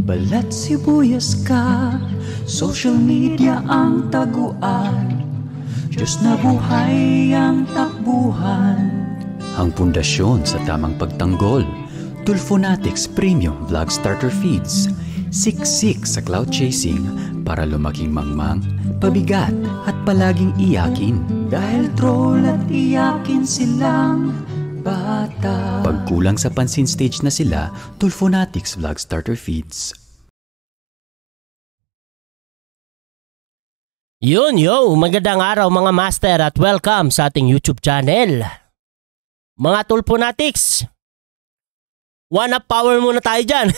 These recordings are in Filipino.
Balat sibuyas ka, social media ang taguan, Diyos na buhay ang takbuhan. Ang pundasyon sa tamang pagtanggol, Tulfonatics Premium Vlog Starter Feeds. Siksik sa cloud chasing para lumaking mangmang, pabigat at palaging iyakin. Dahil troll at iyakin silang bata. Pagkulang sa pansin stage na sila, Tulfonatics Vlog Starter Feeds. Yo, magandang araw mga master at welcome sa ating YouTube channel. Mga Tulfonatics, one up power muna tayo dyan.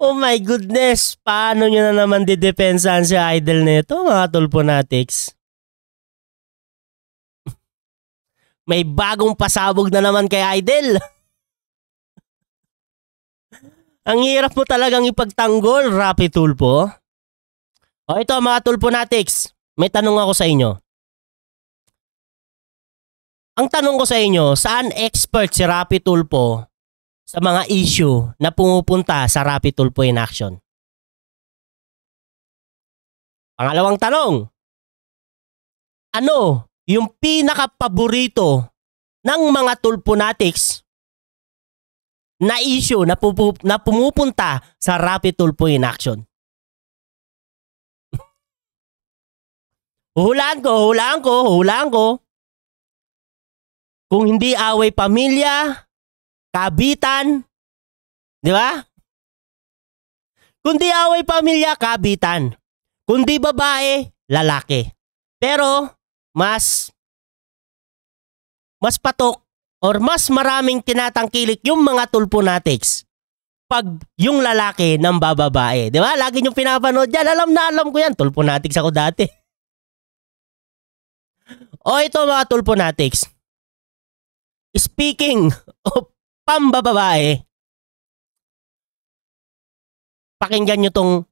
Oh my goodness, paano nyo na naman didepensahan si idol nito mga Tulfonatics? May bagong pasabog na naman kay idol. Ang hirap mo talagang ipagtanggol, Rapi Tulfo. O ito mga Tulfonatics, may tanong ako sa inyo. Ang tanong ko sa inyo, saan expert si Rapi Tulfo sa mga issue na pumupunta sa Rapi Tulfo in Action? Pangalawang tanong, ano yung pinaka-paborito ng mga Tulfonatics na issue na pumupunta sa Rapi Tulfo in Action? Hulaan ko. Kung hindi away pamilya, kabitan, di ba? Kung di away pamilya, kabitan. Kung di babae, lalaki. Pero mas patok or mas maraming tinatangkilik yung mga Tulfonatics pag yung lalaki ng bababae. Di ba? Lagi nyo pinapanood yan. Alam ko yan. Tulfonatics ako dati. O ito mga Tulfonatics. Speaking of pambababae, pakinggan nyo tong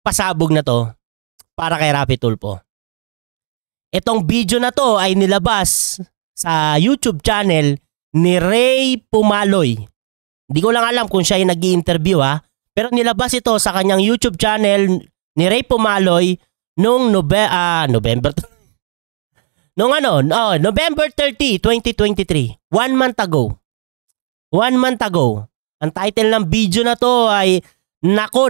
pasabog na to para kay Rapi Tulfo. Itong video na to ay nilabas sa YouTube channel ni Ray Pumaloy. Hindi ko lang alam kung siya yung nag-i-interview pero nilabas ito sa kanyang YouTube channel ni Ray Pumaloy noong November 30, 2023. 1 month ago. Ang title ng video na to ay Nako,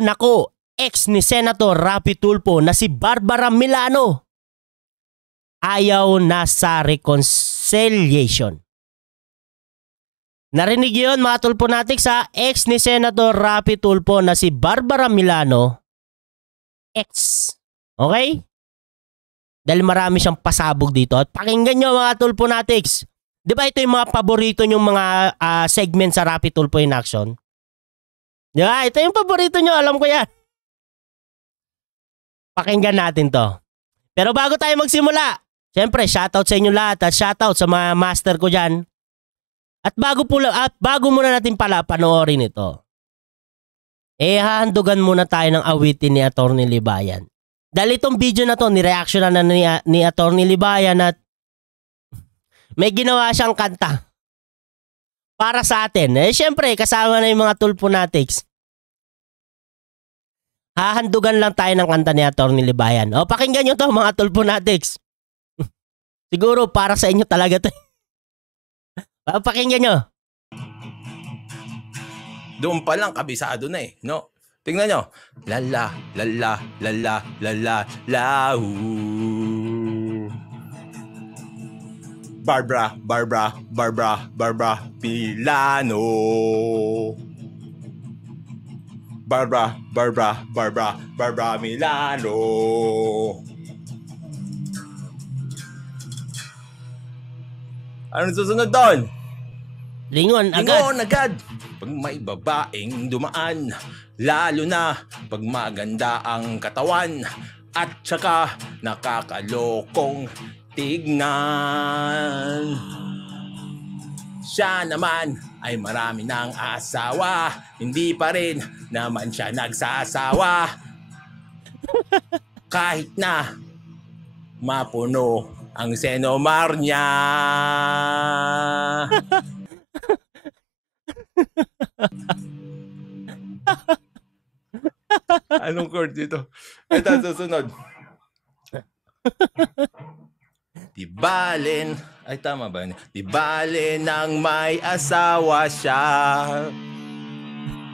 ex ni Senator Rapi Tulfo na si Barbara Milano ayaw na sa reconciliation. Narinig yun mga Tulfonatics sa ex ni Senator Rapi Tulfo na si Barbara Milano. Ex. Okay? Dahil marami siyang pasabog dito. At pakinggan nyo mga Tulfonatics. Di ba ito yung mga paborito nyong mga segment sa Rapi Tulfo in Action? Di ba? Ito yung paborito nyo. Alam ko yan. Pakinggan natin to. Pero bago tayo magsimula, siyempre shoutout sa inyo lahat at shoutout sa mga master ko dyan. At bago muna natin pala panoorin ito, hahandugan muna tayo ng awitin ni Atty. Libayan. Dahil itong video na to, nireaksyonan na ni Atty. Libayan at may ginawa siyang kanta para sa atin. Siyempre, kasama na yung mga Tulfonatics. Hahandugan lang tayo ng kanta ni Atty. Libayan. O, pakinggan nyo to mga Tulfonatics. Siguro para sa inyo talaga to. Pakinggan nyo. Doon pa lang kabisado na no? Tingnan nyo. Lala, lala, lala, lala, lahu. Barbara Milano. Barbara Milano. Ano susunod doon? Lingon agad. Pag may babaeng dumaan, lalo na pag maganda ang katawan at saka nakakalokong tignan. Siya naman ay marami ng asawa, hindi pa rin naman siya nagsasawa. Kahit na mapuno ang senomar niya. Anong chord dito? Ito, susunod. Di balen, ay tama ba yun? Di bale nang may asawa siya,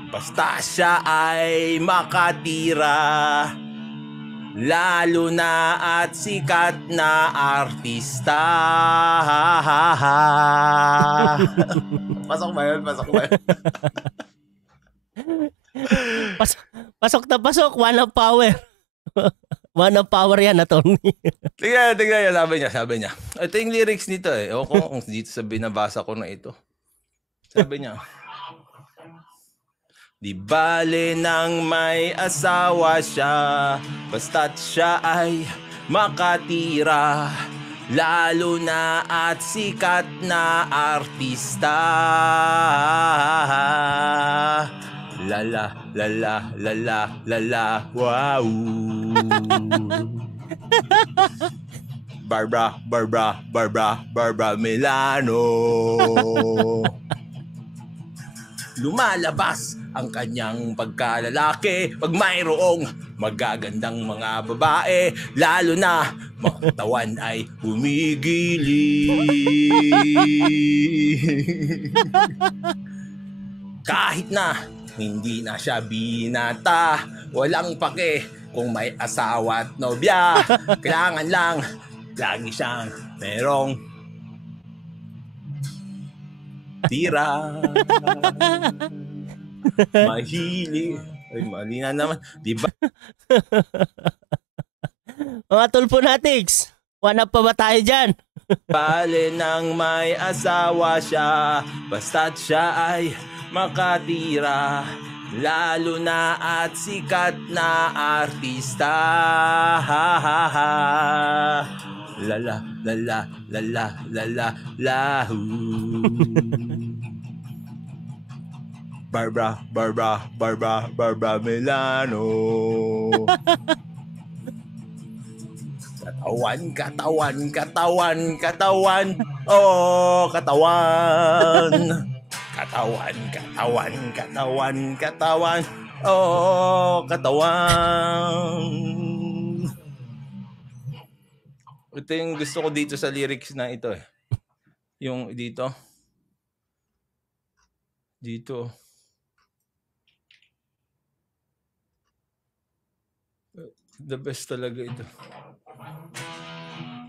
basta siya ay makatira, lalo na at sikat na artista. Pasok ba yun? Pasok ba yun? Pasok na pasok. One of power. One of power yan, attorney. Tingnan yan. Sabi niya. Ito yung lyrics nito eh. O kung dito sa binabasa ko na ito. Sabi niya. Di bale nang may asawa siya, basta't siya ay makatira, lalo na at sikat na artista. Lala, lala, lala, lala, wow. Barbara Milano. Lumalabas ang kanyang pagkalalaki pag mayroong magagandang mga babae, lalo na makatawan ay humigili. Kahit na hindi na siya binata, walang pake kung may asawa at nobya. Kailangan lang lagi siyang merong tira. Mahili. Ay, mali na naman. Diba? Mga tulponatics, one up pa ba tayo dyan? Bale nang may asawa siya, basta't siya ay makatira, lalo na at sikat na artista. Lala, lala, lala, lala, lahu. Barbara Milano. Katawan. Oh, katawan. Katawan. Oh, katawan. Ito yung gusto ko dito sa lyrics na ito eh. Yung dito. The best talaga ito.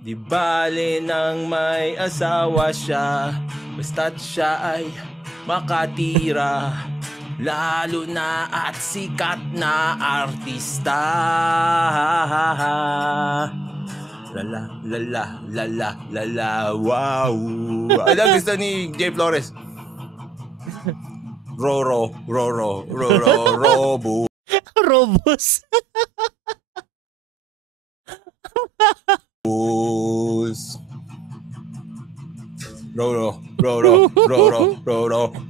Di bale nang may asawa siya, basta't siya ay makatira, lalo na at sikat na artista. Lala, lala, lala, lala, wow. Ano gusto ni Jay Flores? Roro, Robo. Robos.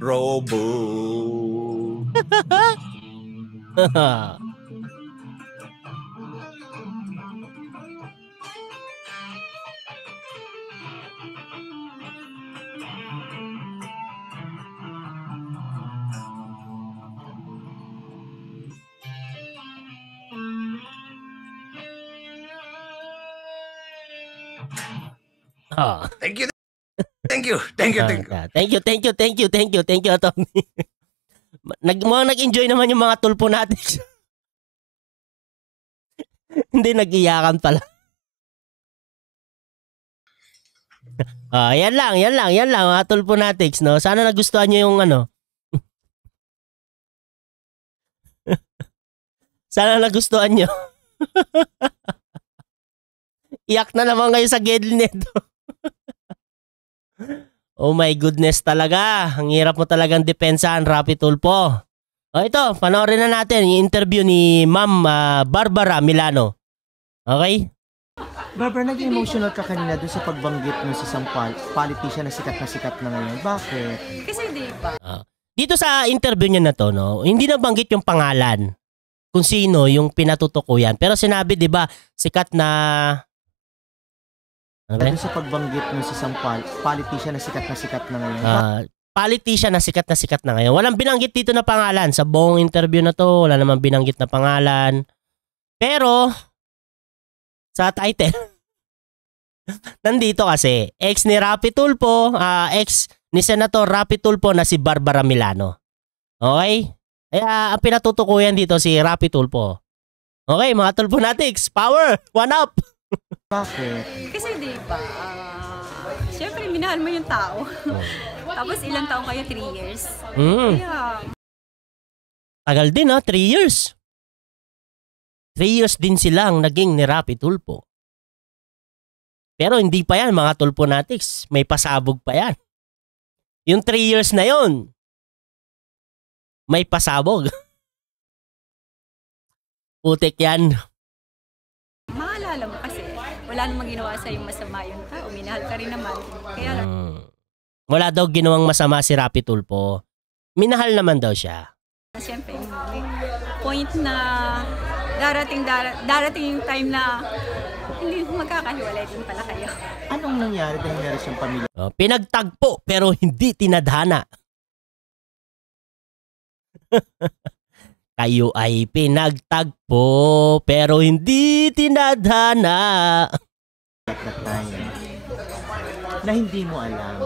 Robo. Thank you. Thank you, Atty. Mukhang nag-enjoy naman yung mga tulpo natin. Hindi, nag-iyakan pala. Yan lang mga tulponatics, no? Sana nagustuhan nyo yung ano. Sana nagustuhan nyo. Iyak na naman kayo sa gedli nito. Oh my goodness talaga. Ang hirap mo talagang depensahan, Rapi Tulpo. Ito, panoorin na natin yung interview ni Ma'am Barbara Milano. Okay? Barbara, naging emotional ka kanina doon sa pagbanggit mo sa isang politician na sikat na ngayon. Bakit? Kasi di ba? Dito sa interview niya na to, no, hindi na banggit yung pangalan kung sino yung pinatutukuyan. Pero sinabi, di ba, sikat na... Ano ba? Doon sa pagbanggit mo sa isang politician na sikat na ngayon. politician na sikat na ngayon. Walang binanggit dito na pangalan. Sa buong interview na to, wala namang binanggit na pangalan. Pero, sa title, nandito kasi, ex ni Rapi Tulfo, ex ni Senator Rapi Tulfo na si Barbara Milano. Okay? Kaya ang pinatutukuyan dito si Rapi Tulfo. Okay, mga Tulfonatics, power! One up! Bakit? Kasi di ba, syempre minahal mo yung tao. Tapos ilang taong kayo? 3 years. Kaya, Tagal din 3 years. 3 years din silang naging ni Rapi Tulfo. Pero hindi pa yan mga Tulfonatics. May pasabog pa yan. Yung 3 years na yon, may pasabog. Putik yan. maalala mo kasi wala namang ginawa sa'yo masama yung tao. Minahal ka rin naman. Kaya lang, Wala daw ginawang masama si Rapi Tulfo. Minahal naman daw siya. syempre, may point na darating yung time na hindi magkakahiwalay din pala kayo. Anong nangyari dahil meron siyang pamilya? Pinagtagpo pero hindi tinadhana. Kayo ay pinagtagpo pero hindi tinadhana. At that time na hindi mo alam.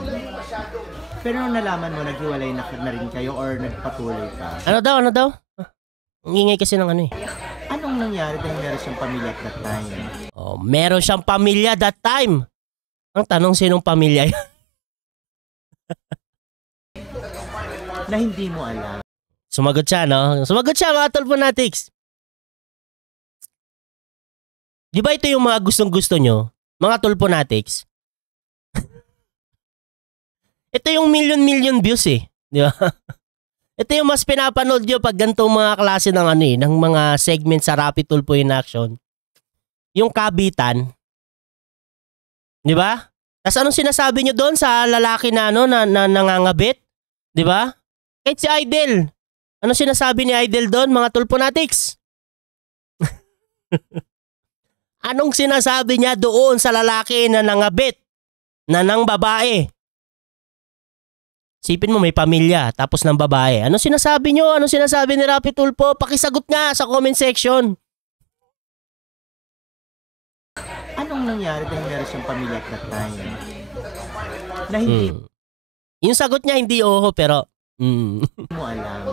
Pero nung nalaman mo, naghiwalay na rin kayo or nagpatuloy ka? Ano daw? Ang ingay kasi ng ano eh. Anong nangyari dahil meron siyang pamilya at that time? Meron siyang pamilya that time. Ang tanong, sinong pamilya yan? Na hindi mo alam. Sumagot siya, no? Sumagot siya, mga Tulfonatics. Di ba ito yung mga gustong-gusto nyo? Mga Tulfonatics? Ito yung million views eh. Di ba? Ito yung mas pinapanood nyo pag ganitong mga klase ng ano eh, ng mga segment sa Rapi Tulfo in Action. Yung kabitan. Di ba? Tapos anong sinasabi nyo doon sa lalaki na ano, na nangangabit? Di ba? Kahit si Idol. Anong sinasabi ni Idol doon, mga Tulfonatics? Anong sinasabi niya doon sa lalaki na nangabit? Na nang babae? Sipin mo may pamilya tapos ng babae. Ano sinasabi nyo? Ano sinasabi ni Rapi Tulfo? Pakisagot nga sa comment section. Anong nangyari dahil meron siyang pamilya at that time? Na hindi Yung sagot niya hindi pero mo alam.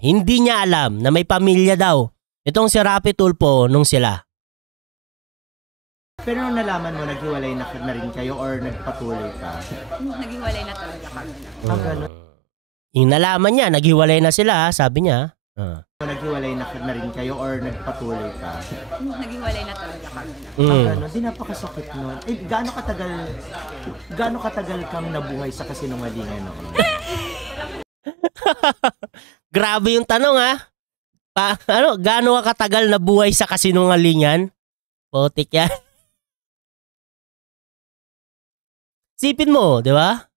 hindi niya alam na may pamilya daw. Itong si Rapi Tulfo nung sila. Pero nung nalaman mo, naghiwalay na rin kayo or nagpatuloy ka? Naging walay na talaga kami. Ang gano'n. Yung nalaman niya, naghiwalay na sila, sabi niya. Naghiwalay na rin kayo or nagpatuloy ka? Naging walay na talaga kami. Ang gano'n. Di napakasakit nun. Gaano katagal kang nabuhay sa kasinungalingan noon? Grabe yung tanong gaano ka katagal na buhay sa kasinungalingan? Potik yan. Sipin mo, di ba?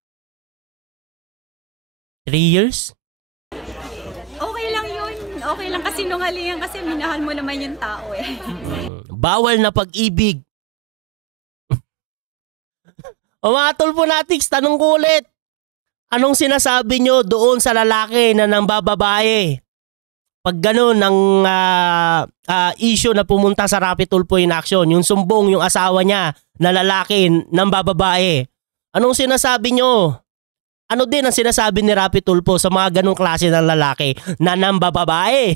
3 years? Okay lang yun. Okay lang kasi nungalingan kasi minahal mo naman yung tao eh. Bawal na pag-ibig. O mga Tulfonatics, tanong ko ulit. Anong sinasabi nyo doon sa lalaki na nang bababae? Pag gano'n ng issue na pumunta sa Rapi Tulfo in Action, yung sumbong yung asawa niya na lalaki ng bababae. Anong sinasabi nyo? Ano din ang sinasabi ni Rapi Tulfo sa mga ganong klase ng lalaki na nambababae?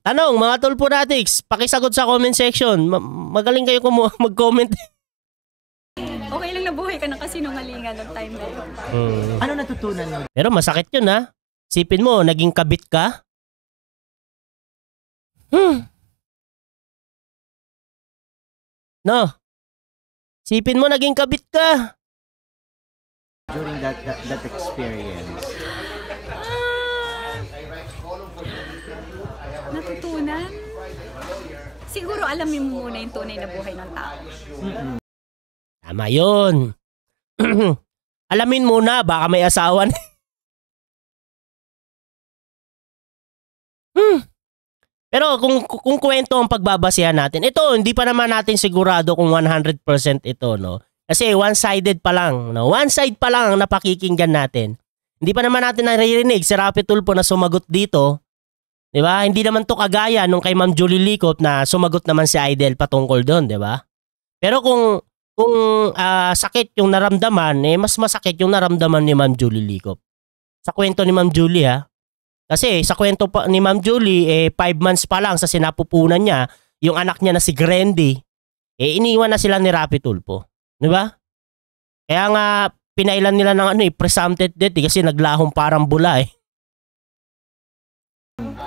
Tanong, mga Tulfonatics, pakisagot sa comment section. Magaling kayo mag-comment. Okay lang nabuhay ka ng kasinungalingan ng time na yun. Ano natutunan mo? Pero masakit yun Sipin mo, naging kabit ka? No. Sipin mo, naging kabit ka. During that experience? Natutunan? Siguro alamin mo muna yung tunay na buhay ng tao. Tama yun. Alamin muna, baka may asawa na. Pero kung kwento ang pagbabasihan natin, ito, hindi pa naman natin sigurado kung 100% ito, no? Kasi one-sided pa lang. No? One side pa lang ang napakikinggan natin. Hindi pa naman natin naririnig si Rapi Tulfo na sumagot dito. Di ba? Hindi naman to kagaya nung kay Ma'am Julie Licop na sumagot naman si Idel patungkol doon, di ba? Pero kung sakit yung naramdaman, mas masakit yung naramdaman ni Ma'am Julie Licop. Sa kwento ni Ma'am Julie ha. Kasi sa kwento pa ni Ma'am Julie, 5 months pa lang sa sinapupunan niya, yung anak niya na si Grandy, iniwan na sila ni Rapi Tulfo. Di ba? Kaya nga, pinailan nila ng presumptive death kasi naglahong parang bula eh.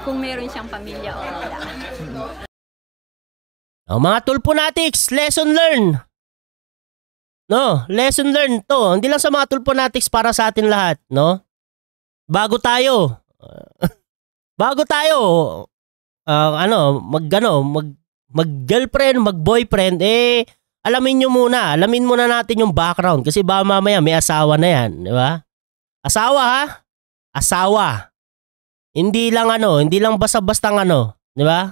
Kung meron siyang pamilya o wala. Mga Tulfonatics, lesson learned. No, lesson learned to. Hindi lang sa mga Tulfonatics, para sa atin lahat, no? Bago tayo, mag-girlfriend, mag-boyfriend, alamin muna natin yung background kasi baka mamaya may asawa na yan, di ba? Asawa ha? Asawa. Hindi lang basta-bastang di ba?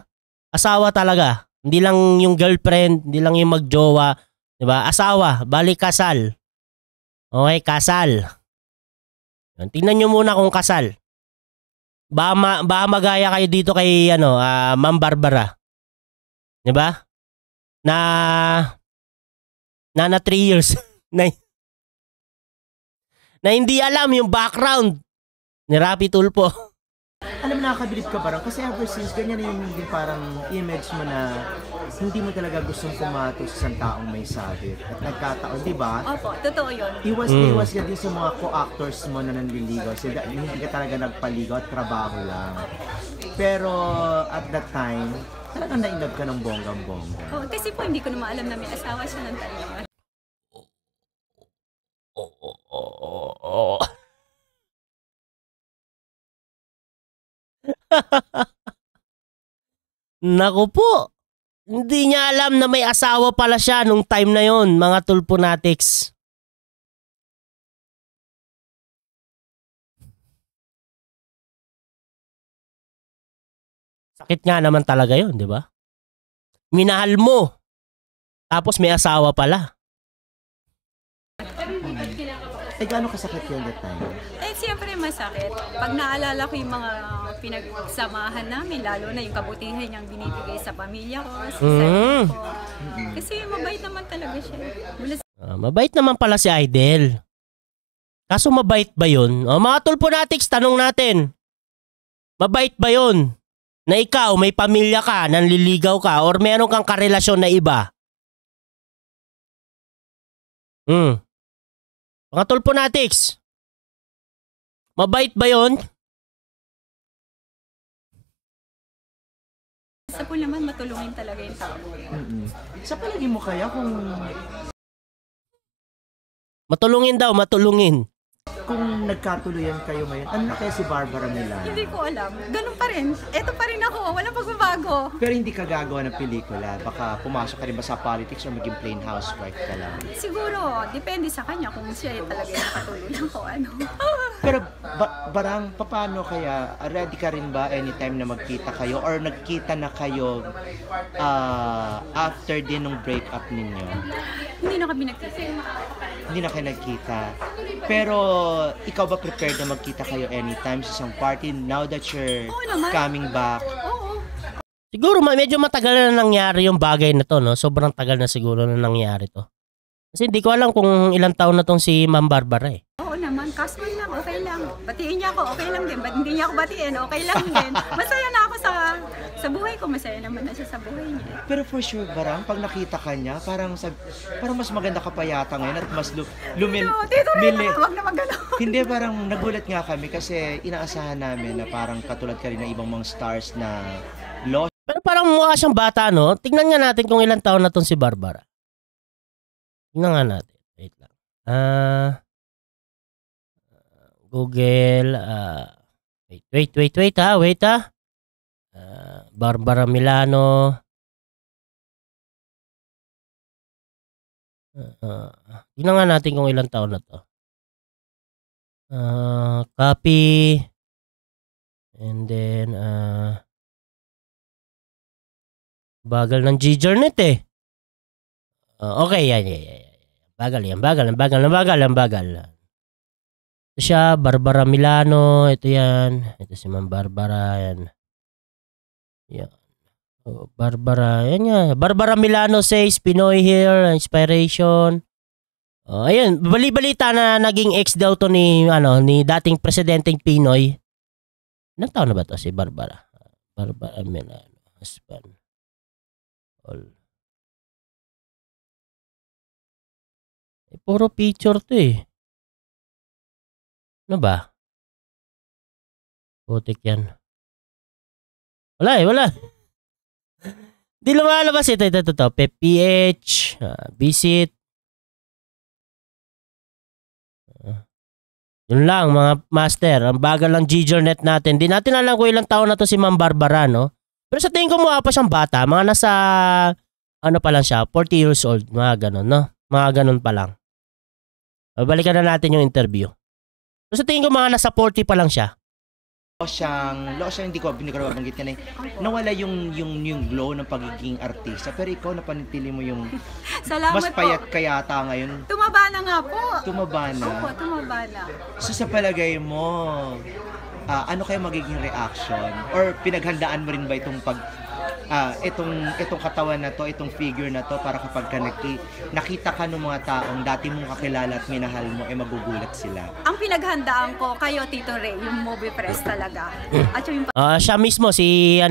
Asawa talaga. Hindi lang yung girlfriend, hindi lang yung magjowa, di ba? Asawa, bali kasal. Okay, kasal. Tingnan nyo muna kung kasal. Baka magaya kayo dito kay Ma'am Barbara. Di ba? Na 3 years na hindi alam yung background ni Rapi Tulfo. Alam mo, nakakabilib ka parang kasi ever since ganyan na yung parang image mo na hindi mo talaga gustong pumato sa isang taong may sabit at nagkataon, di ba? Opo, totoo yun. Iwas ka din sa mga co-actors mo na nanliligaw. Hindi ka talaga nagpaligaw at trabaho lang. Pero at that time, talagang nainlove ka ng bonggang-bongga. Oh, kasi po hindi ko naman alam na may asawa siya ng talaga. Naku po. Hindi niya alam na may asawa pala siya nung time na yon, mga Tulfonatics. Sakit nga naman talaga yon, di ba? Minahal mo. Tapos may asawa pala. Gaano kasakit yun that time? Siyempre masakit. Pag naalala ko yung mga pinagsamahan namin, lalo na yung kabutihan niyang binibigay sa pamilya ko, sa sarili ko. Kasi mabait naman talaga siya. Mabait naman pala si Idel. Kaso mabait ba yun? Mga Tulfonatics, tanong natin. Mabait ba yun? Na ikaw, may pamilya ka, nanliligaw ka, or meron kang karelasyon na iba? Mga Tulfonatics, mabait ba yun? Sa po naman, matulungin talaga yung tao. Sa palagi mo kaya kung... Matulungin daw, matulungin. Kung nagkatuluyan kayo ngayon, ano na kaya si Barbara Milano? Hindi ko alam. Ganun pa rin. Eto pa rin ako. Walang pagbabago. Pero hindi ka gagawa ng pelikula. Baka pumasok ka rin ba sa politics or maging plain housewife ka lang? Siguro, depende sa kanya kung siya talaga yung nakatuluyan ko. Pero Barang, paano kaya? Ready ka rin ba anytime na magkita kayo? Or nagkita na kayo after din ng breakup ninyo? Hindi na kami nagkita. Hindi na kayo nagkita. Pero ikaw ba prepared na magkita kayo anytime sa isang party now that you're coming back? Oo. Siguro medyo matagal na nangyari yung bagay na to, no? Sobrang tagal na siguro na nangyari to. Kasi hindi ko alam kung ilang taon na tong si Ma'am Barbara eh. Oo naman, casual lang, okay lang. Batiin niya ako, okay lang din. Ba't hindi niya ako batiin, okay lang din. Masaya na ako sa buhay ko, masaya naman na siya sa buhay niya. Pero for sure, Barang, pag nakita ka niya, parang mas maganda ka pa yata ngayon at mas Tito rin, wag na magano. Hindi, parang nagulat nga kami kasi inaasahan namin na parang katulad ka rin ng ibang mga stars na lost. Pero parang mukha siyang bata, no? Tingnan nga natin kung ilang taon na tong si Barbara. Tingnan nga natin. Wait lang. Google. Wait ha. Barbara Milano. Tingnan nga natin kung ilang taon na to. Copy. And then, bagal ng Gjournet eh. Okay, yan. Bagal. Ito siya, Barbara Milano. Ito yan. Ito si Ma'am Barbara. Yan. Yan. Oh, Barbara. Yan yan. Barbara Milano says, Pinoy here, inspiration. Oh, ayun. Bali-balita na naging ex daw to ni dating presidenteng Pinoy. Ilang taon na ba to si Barbara? Barbara Milano. Husband. All. Puro picture to eh. Ano ba? Putik yan. Wala. Di lumalabas ito. PH. Visit. Yun lang mga master. Ang bagal lang GJornet natin. Di natin alam kung ilang taon na to si Ma'am Barbara, no? Pero sa tingin ko mukha pa siyang bata. Mga nasa, pa lang siya, 40 years old. Mga ganun, no? Mga ganun pa lang. Balikan na natin yung interview. So, sa tingin ko mga nasa 40 pa lang siya. Siyang hindi ko nabanggit ka na nawala yung glow ng pagiging artista, pero ikaw napanatili mo yung Salamat mas payat po. ka yata ngayon. Tumaba na nga po. Tumaba na. Opo, tumaba na. So sa palagay mo, ano kaya magiging reaction? Or pinaghandaan mo rin ba itong itong katawan na to, itong figure na to, para kapag nakita ka ng mga taong dati mong kakilala at minahal mo, magugulat sila? Ang pinaghandaan ko kayo, Tito Ray, yung movie press talaga. At yung Siya mismo, si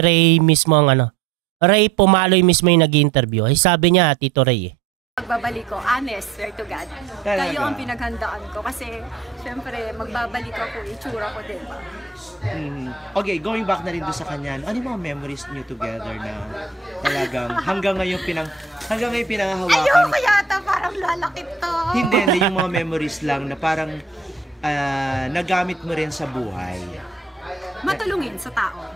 Ray mismo ang Ray Pumaloy mismo yung nag-interview. Ay, sabi niya, Tito Ray pagbabalik ko, honest, swear to God. Talaga? Kayo ang pinaghandaan ko kasi syempre magbabalik ako, itsura ko din. Okay, going back na rin doon sa kanya, ano yung mga memories niyo together na talagang hanggang ngayon pinanghahawakan? Ayoko yata, parang lalakit to. Hindi, yung mga memories lang na parang nagamit mo rin sa buhay. Matulungin sa tao.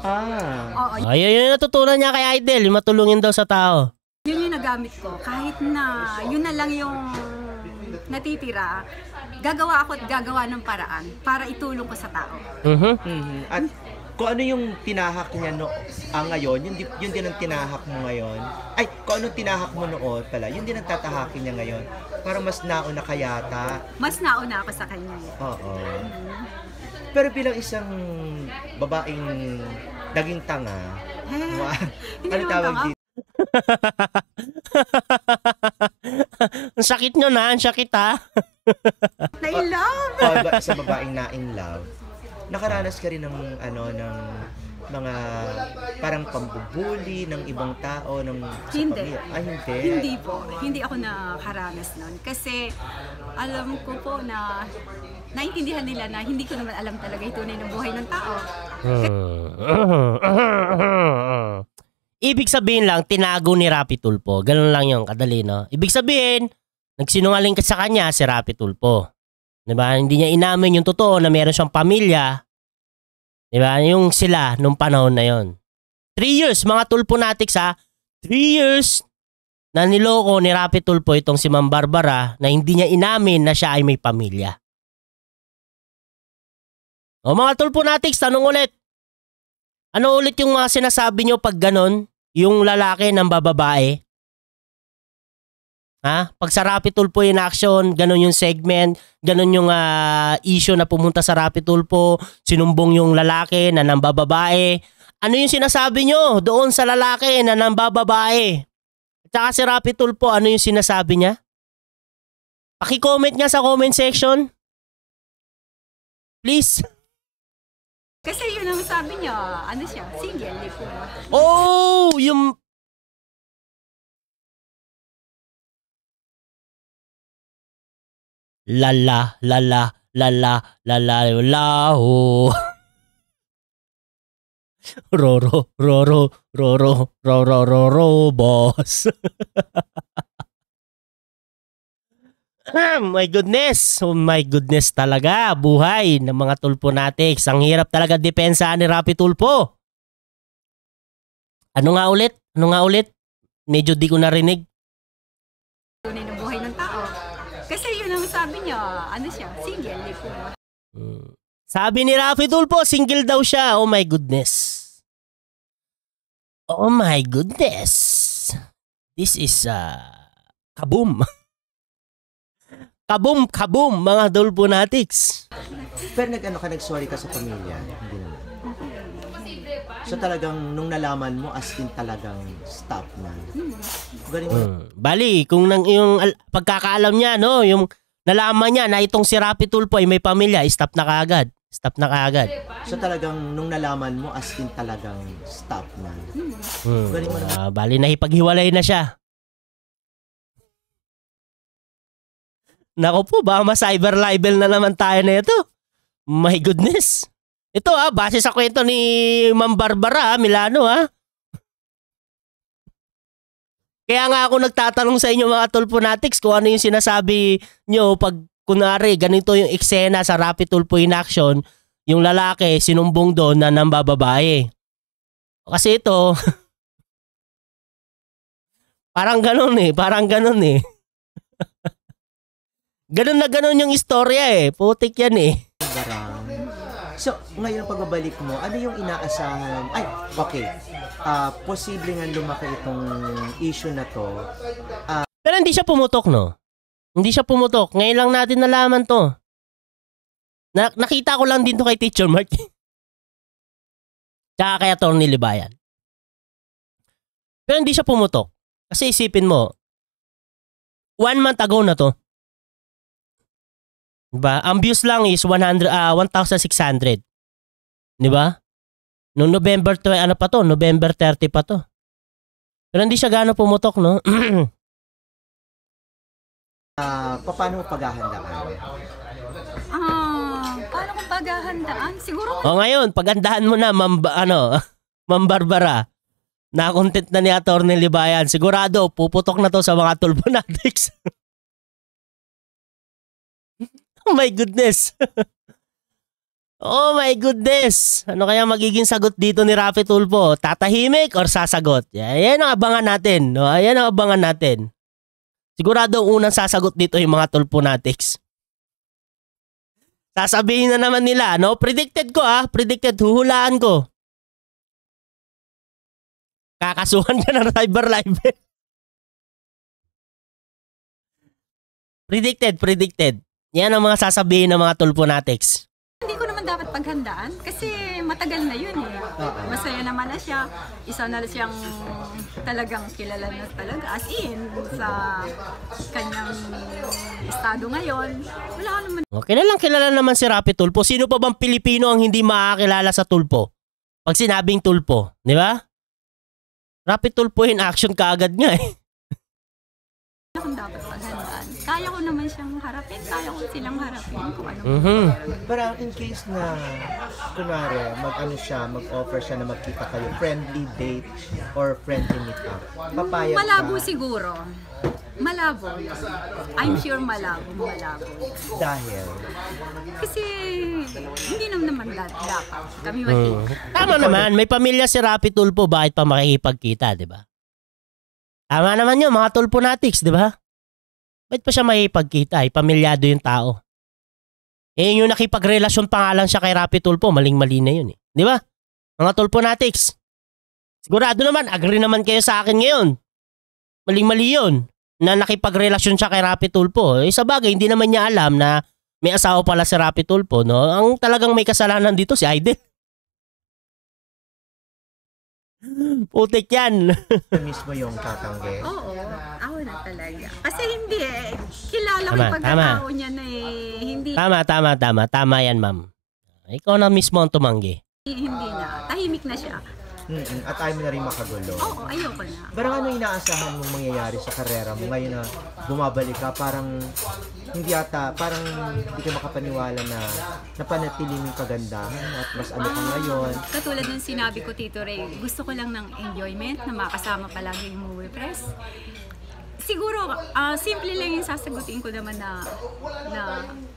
Oo, Ayun yung natutunan niya kay Idol, yung matulungin daw sa tao. yun yung nagamit ko. Kahit na yun na lang yung natitira, gagawa ng paraan para itulong ko sa tao. At kung ano yung tinahak niya ngayon, yun din ang tinahak mo ngayon. Ay, kung ano tinahak mo noon pala, yun din ang tatahakin niya ngayon. Para mas nauna ka yata. Mas nauna ako sa kanya. Oo. Pero bilang isang babaeng naging tanga, ano tawag dito? Ang sakit nyo na, ang sakit ha. Na-in-love! Sa babaeng na-in-love, nakaranas ka rin ng mga parang pambubuli ng ibang tao, Hindi. Hindi. Hindi po. Hindi ako nakaranas nun. Kasi alam ko po na naintindihan nila na hindi ko naman alam talaga yung tunay ng buhay ng tao. Ibig sabihin lang, tinago ni Rapi Tulfo. Ganun lang yung kadali, no? Ibig sabihin, nagsinungaling ka sa kanya si Rapi Tulfo. Diba? Hindi niya inamin yung totoo na meron siyang pamilya. Diba? Yung sila nung panahon na yon. 3 years, mga Tulfonatics ha. 3 years na niloko ni Rapi Tulfo itong si Ma'am Barbara na hindi niya inamin na siya ay may pamilya. O mga Tulfonatics, tanong ulit. Ano ulit yung mga sinasabi nyo pag ganon? Yung lalaki ng bababae? Ha? Pag sa Rapi Tulfo in action, ganon yung segment, ganon yung issue na pumunta sa Rapi Tulfo, sinumbong yung lalaki na ng bababae. Ano yung sinasabi nyo doon sa lalaki na ng bababae? At saka si Rapi Tulfo, ano yung sinasabi niya? Paki-comment nga sa comment section. Please. Kasi yun ang sabi niya, ano siya, single, di po. Oh, yung... Lala, ho. Roro, boss. My goodness. Oh my goodness talaga. Buhay ng mga Tulfonatics. Ang hirap talaga depensahan ni Rapi Tulfo. Ano nga ulit? Medyo di ko narinig. Tunay ng buhay ng tao. Kasi yun ang sabi niya, ano siya, single, di po. Sabi ni Rapi Tulfo, single daw siya. Oh my goodness. Oh my goodness. This is kaboom. Kaboom, mga Tulponatics. Pero nag-sorry ka sa pamilya? Hindi naman. So talagang nung nalaman mo, as in talagang stop na. Galing mo. Bali, kung yung pagkakaalam niya, no, yung nalaman niya na itong si Rapi Tulfo ay may pamilya, stop na kaagad. So talagang nung nalaman mo, as in talagang stop na. Galing mo naman. Bali, nahipaghiwalay na siya. Nako po, baka ma-cyber libel na naman tayo na ito. My goodness. Ito base sa kwento ni Ma'am Barbara Milano Kaya nga ako nagtatanong sa inyo mga Tulponatics kung ano yung sinasabi nyo pag kunwari ganito yung eksena sa Rapi Tulfo in action, yung lalaki sinumbong doon na nambababae. Kasi ito, parang ganun eh. Ganun na ganun yung istorya Putik yan Barang. So, ngayon pagbabalik mo, ano yung inaasahan? Ay, okay. Posible nga lumaki itong issue na to. Pero hindi siya pumutok, no? Hindi siya pumutok. Ngayon lang natin nalaman to. Nakita ko lang din to kay Teacher Mark. Tsaka kay Atty. Libayan. Pero hindi siya pumutok. Kasi isipin mo, 1 month ago na to. Diba? Ang views lang is 1,600. Diba? Noong November 30 pa to. Pero hindi siya gaano pumutok, no? Paano mo paghahandaan? Paano kung paghahandaan? Siguro Ngayon, paghandahan mo na, Ma'am Barbara. Na-content na ni Atty. Libayan. Sigurado, puputok na to sa mga Tulponatics. Oh my goodness. Oh my goodness. Ano kaya magiging sagot dito ni Rapi Tulfo? Tatahimik or sasagot? Yan ang abangan natin. No? Yan ang abangan natin. Sigurado unang sasagot dito yung mga Tulponatics. Sasabihin na naman nila, no? Predicted ko huhulaan ko. Kakasuhan ka ng cyber libel. Predicted. Yan ang mga sasabihin ng mga Tulponatics. hindi ko naman dapat paghandaan kasi matagal na yun Masaya naman na siya. Isa na siyang talagang kilala na talaga. As in, sa kanyang estado ngayon, wala ka naman. Kilala naman si Rapi Tulfo. Sino pa bang Pilipino ang hindi makakilala sa Tulfo? Pag sinabing Tulfo, di ba? Rapi Tulfo in action kaagad nga Kung dapat paghandaan. Kaya ko naman siyang harapin. Kaya ko silang harapin kung ano. Pero in case na, kunwari, mag-offer siya na magkita kayo, friendly date or friendly meet-up, papayag ka? Malabo siguro. Malabo. I'm sure malabo. Dahil? Kasi hindi naman dapat kami magkita. Tama naman, may pamilya si Rapi Tulfo, bakit pa makikipagkita, di ba? Tama naman yun, mga Tulponatics, di ba? Bakit pa siya makikipagkita? Pamilyado yung tao. Yung nakipagrelasyon pa nga lang siya kay Rapi Tulfo, maling-mali na yun di ba? Mga Tulponatics. Sigurado naman, agree naman kayo sa akin ngayon. Maling-mali yun na nakipagrelasyon siya kay Rapi Tulfo. Sa bagay, hindi naman niya alam na may asawa pala si Rapi Tulfo, no? Ang talagang may kasalanan dito si Aiden. Putik yan. Mismo yung tatanggi? Oo, ako na talaga. Kasi hindi kilala ko yung pagkatao niya na hindi. Tama yan, ma'am. Ikaw na mismo ang tumanggi. Hindi na. Tahimik na siya. At ayaw mo na rin makagulo. Oo, ayoko na. Pero ano inaasahan mong mangyayari sa karera mo ngayon na bumabalik ka? Parang hindi hindi ka makapaniwala na napanatiling yung kagandahan at mas ano ka ngayon. Katulad ng sinabi ko, Tito Ray, gusto ko lang ng enjoyment na makasama palagi yung movie press. Siguro, simple lang yung sasagutin ko naman na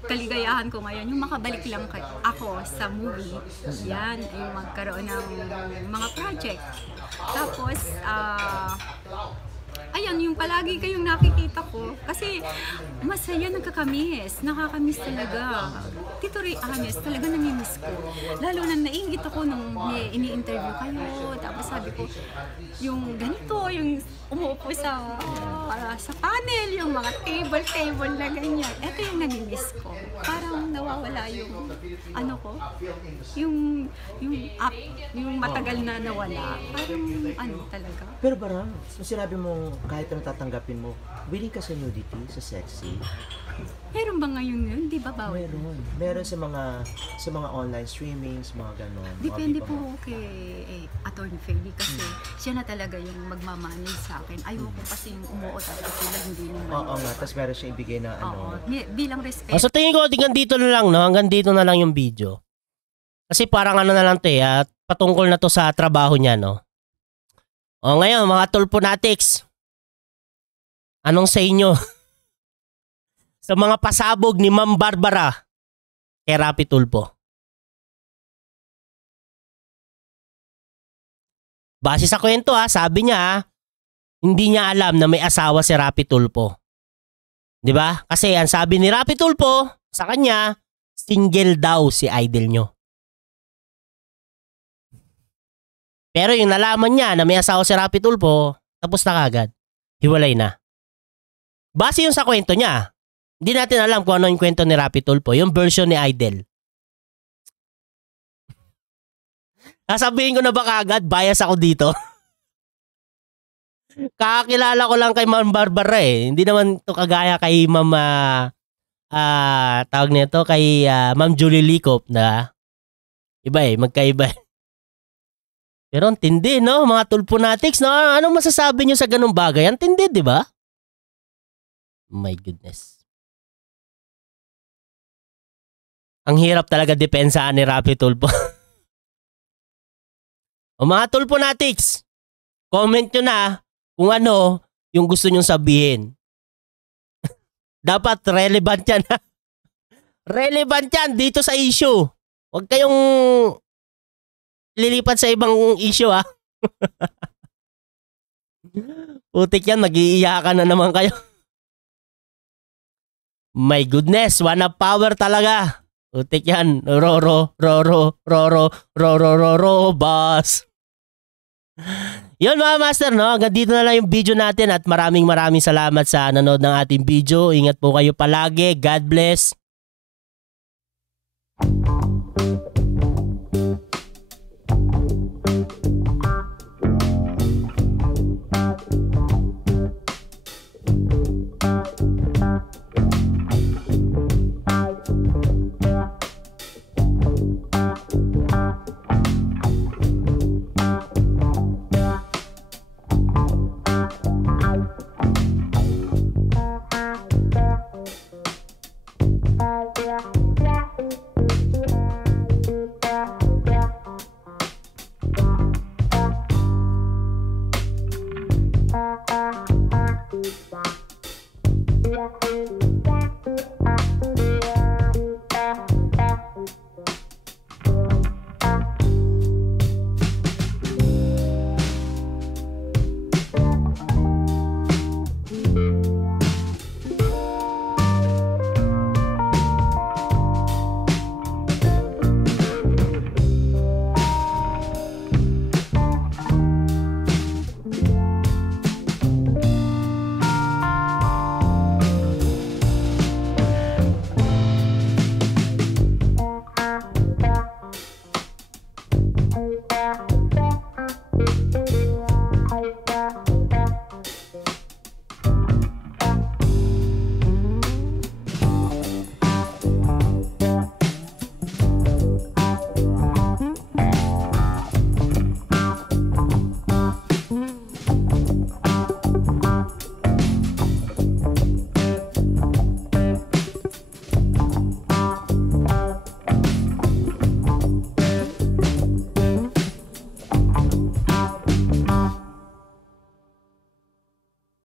kaligayahan ko ngayon. Yung makabalik lang ako sa movie. Yan, yung magkaroon ng mga project. Tapos, ayan, yung palagi kayong nakikita ko. Kasi masaya, nakakamiss talaga. Tito Ray, honest, talaga namimiss ko. Lalo na naiingit ako nung ini-interview kayo. Tapos sabi ko, yung ganito, yung umuupo sa sa panel, yung mga table na ganyan. Ito yung nami-miss ko. Parang nawawala yung ano ko, yung up, yung matagal na nawala. Parang ano talaga. Pero Barang, sinabi mo kahit ano tatanggapin mo, willing ka sa nudity, sa sexy? Meron ba ngayon yun? Di ba bawal? Meron sa mga online streamings, mga ganon. Depende po kay Atty. Feli kasi siya na talaga yung magmamanage sa akin. Ayoko kasi yung umuot at sila hindi naman. Oo nga, tapos meron siya ibigay na ano. Bilang respeto. Sa tingin ko, hanggang dito na lang, no? Hanggang dito na lang yung video. Kasi parang ano na lang, at patungkol na to sa trabaho niya, no? O ngayon, mga tulponatics, anong sa inyo? Sa mga pasabog ni Ma'am Barbara kay Rapi Tulfo. Base sa kwento sabi niya hindi niya alam na may asawa si Rapi Tulfo. 'Di ba? Kasi ang sabi ni Rapi Tulfo sa kanya, single daw si idol nyo. Pero yung nalaman niya na may asawa si Rapi Tulfo, tapos na kagad. Hiwalay na. Base yun sa kwento niya. Hindi natin alam kung ano yung kwento ni Rapi Tulfo, yung version ni Idol. Sasabihin ko na ba kagad, bias ako dito? Kakilala ko lang kay Ma'am Barbara Hindi naman to kagaya kay Ma'am, tawag nito, kay Ma'am Julie Licop na iba magkaiba. Pero ang tindi, no? Mga tulponatics, no? Anong masasabi nyo sa ganung bagay? Ang tindi, di ba? My goodness. Ang hirap talaga depensaan ni Rapi Tulfo. O mga tulponatics, comment nyo na kung ano yung gusto nyong sabihin. Dapat relevant yan. Relevant yan dito sa issue. Huwag kayong lilipat sa ibang issue Putik yan, nag-iiyakan na naman kayo. My goodness, one of power talaga. Putik yan. Boss. Yun mga master, no? Hanggang dito na lang yung video natin at maraming salamat sa nanood ng ating video. Ingat po kayo palagi. God bless.